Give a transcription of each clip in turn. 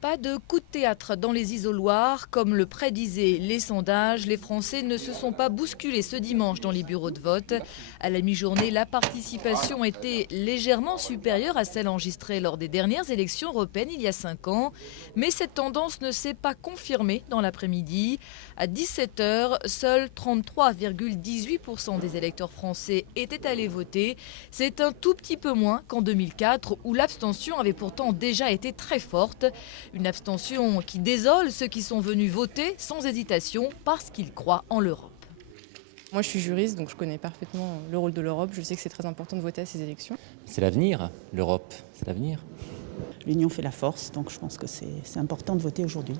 Pas de coup de théâtre dans les isoloirs. Comme le prédisaient les sondages, les Français ne se sont pas bousculés ce dimanche dans les bureaux de vote. À la mi-journée, la participation était légèrement supérieure à celle enregistrée lors des dernières élections européennes il y a 5 ans. Mais cette tendance ne s'est pas confirmée dans l'après-midi. À 17 h, seuls 33,18% des électeurs français étaient allés voter. C'est un tout petit peu moins qu'en 2004 où l'abstention avait pourtant déjà été très forte. Une abstention qui désole ceux qui sont venus voter sans hésitation parce qu'ils croient en l'Europe. Moi, je suis juriste, donc je connais parfaitement le rôle de l'Europe. Je sais que c'est très important de voter à ces élections. C'est l'avenir, l'Europe, c'est l'avenir. L'union fait la force, donc je pense que c'est important de voter aujourd'hui.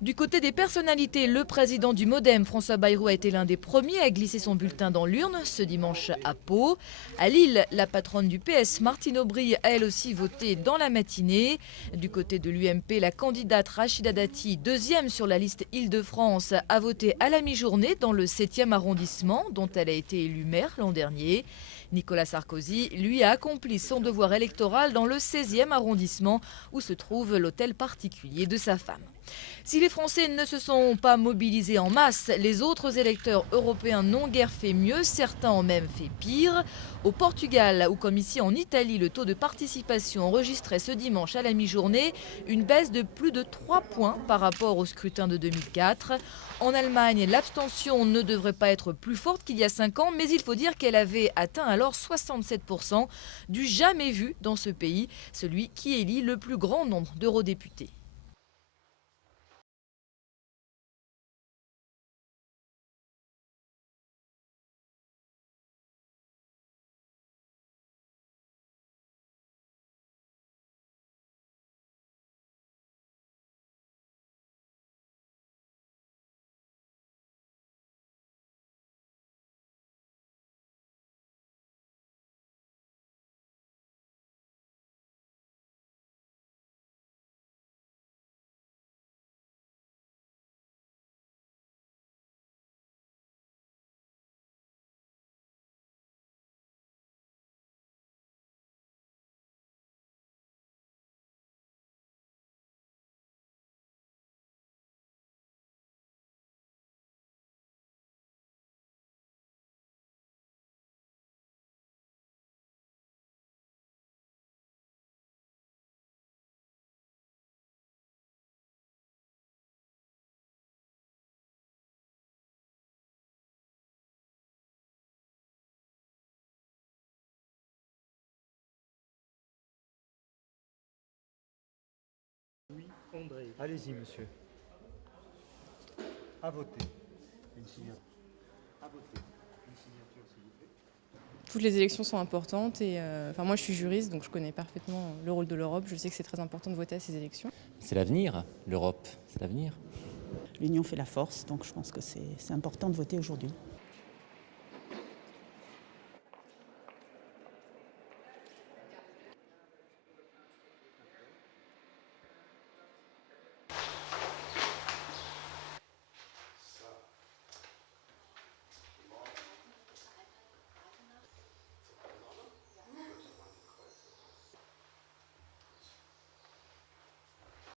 Du côté des personnalités, le président du MoDem, François Bayrou, a été l'un des premiers à glisser son bulletin dans l'urne ce dimanche à Pau. À Lille, la patronne du PS, Martine Aubry, a elle aussi voté dans la matinée. Du côté de l'UMP, la candidate Rachida Dati, deuxième sur la liste Île-de-France, a voté à la mi-journée dans le 7e arrondissement, dont elle a été élue maire l'an dernier. Nicolas Sarkozy, lui, a accompli son devoir électoral dans le 16e arrondissement, où se trouve l'hôtel particulier de sa femme. Si les Français ne se sont pas mobilisés en masse, les autres électeurs européens n'ont guère fait mieux, certains ont même fait pire. Au Portugal, ou comme ici en Italie, le taux de participation enregistrait ce dimanche à la mi-journée une baisse de plus de 3 points par rapport au scrutin de 2004. En Allemagne, l'abstention ne devrait pas être plus forte qu'il y a 5 ans, mais il faut dire qu'elle avait atteint alors 67%, du jamais vu dans ce pays, celui qui élit le plus grand nombre d'eurodéputés. Oui, André. Allez-y, monsieur. À voter. Une signature. À voter. Une signature, s'il vous plaît. Toutes les élections sont importantes et moi, je suis juriste, donc je connais parfaitement le rôle de l'Europe. Je sais que c'est très important de voter à ces élections. C'est l'avenir, l'Europe, c'est l'avenir. L'union fait la force, donc je pense que c'est important de voter aujourd'hui.